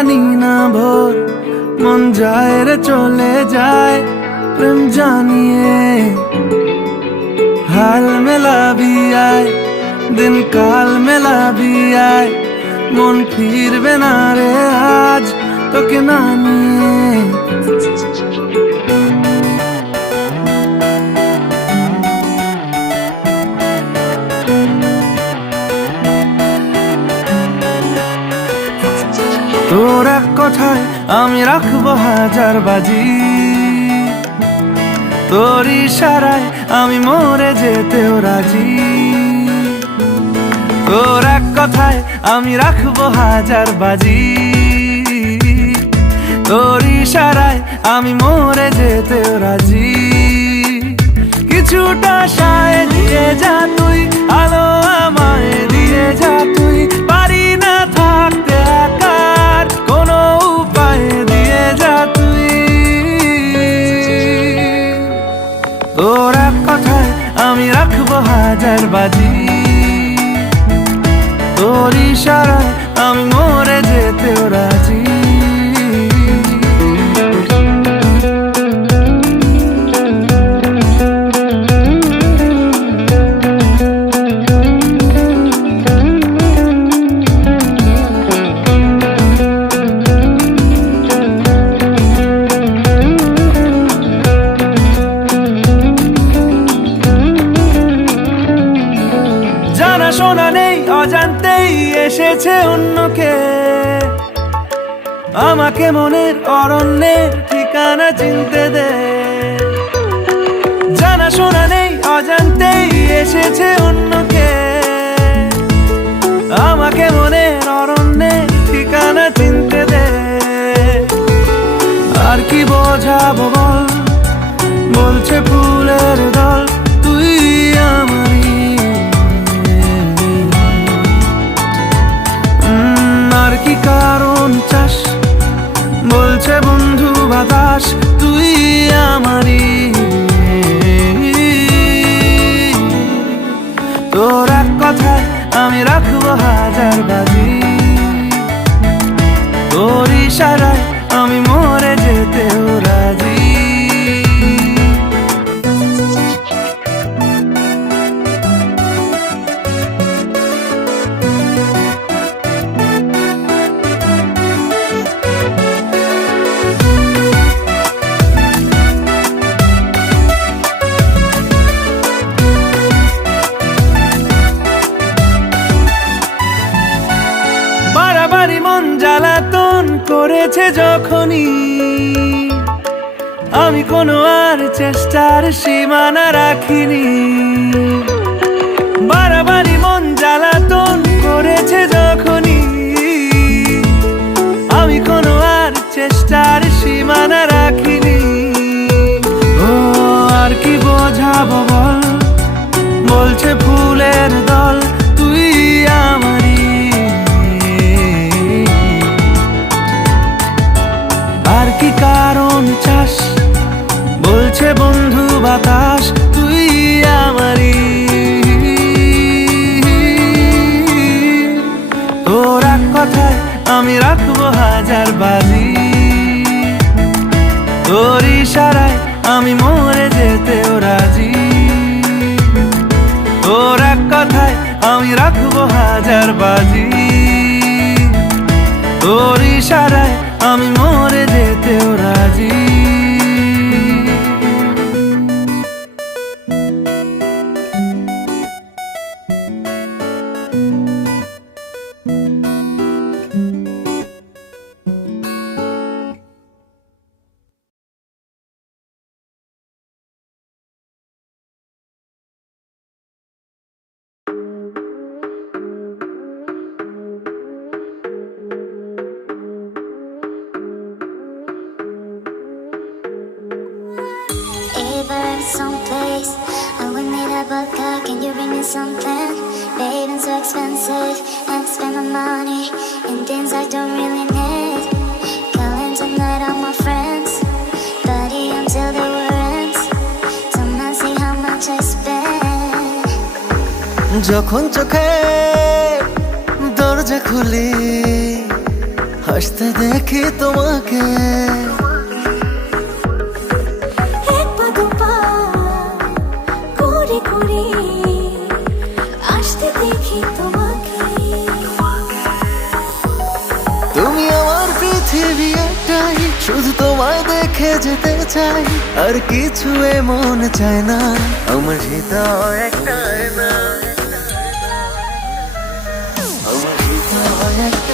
জানি না ভোর মন যায় রে চলে যায় প্রেম জানিয়ে हाल मिला भी आए दिन काल मिला भी आए मन फिर बिना रे आज तो के नानिए তোর এক কথায় আমি রাখবো হাজার বাজি তোর ইশারায় আমি মরে যেতেও রাজি তোর এক কথায় আমি রাখবো হাজার বাজি তোর ইশারায় আমি মরে যেতেও রাজি কিছুটা সায় দিয়ে যা তুই আলো আমায় দিয়ে যা তুই পারি না থাকতে একার কোনো উপায় দিয়ে যা তুই তোর এক কথায় আমি রাখবো হাজার বাজি তোর ইশারায় আমি মরে যেতেও রাজি শোনা নেই অজান্তেই এসেছে অন্যকে আমাকে মনের অরণ্যের ঠিকানা চিনতে দে জানা শোনা নেই অজান্তেই এসেছে অন্যকে আমাকে মনের অরণ্যের ঠিকানা চিনতে দে আর কি বোঝাবো বল বলছে ফুলের দল তুই আমারই আর কি কারণ চাস বলছে বন্ধু বাতাস তুই আমারই তোর এক কথায় আমি রাখবো হাজার বাজি তোর ইশারায় আমি মরে যেতেও রাজি বাড়াবাড়ি মন জ্বালাতন করেছে যখনই আমি কোনো আর চেষ্টার সীমানা রাখিনি বাড়াবাড়ি মন জ্বালাতন করেছে যখনই আমি কোনো আর চেষ্টার সীমানা রাখিনি ও আর কি বোঝাবো বল বলছে ফুলের দল তুই আমারই আর কি কারণ চাস বলছে বন্ধু বাতাস তুই আমারই তোর এক কথায় আমি রাখবো হাজার বাজি তোর ইশারায় আমি মরে যেতেও রাজি তোর এক কথায় আমি রাখবো হাজার বাজি তোর ইশারায় আমি মরে যেতেও রাজি Someplace I would need a vodka. Can you bring me something? Babe, it's so expensive and spend my money in things I don't really need. Calling tonight all my friends, party until the world ends. Someone see how much I spend. যখন চোখে দরজা খুলি হাসতে দেখি তোমাকে। এক পা দু পা করে করে আসতে দেখি তোমাকে। তুমি আমার পৃথিবী একটাই, শুধু তোমায় দেখে যেতে চাই, আর কিছু এমন চায় না, আমার হৃদয় একটাই না, আমার হৃদয় একটাই।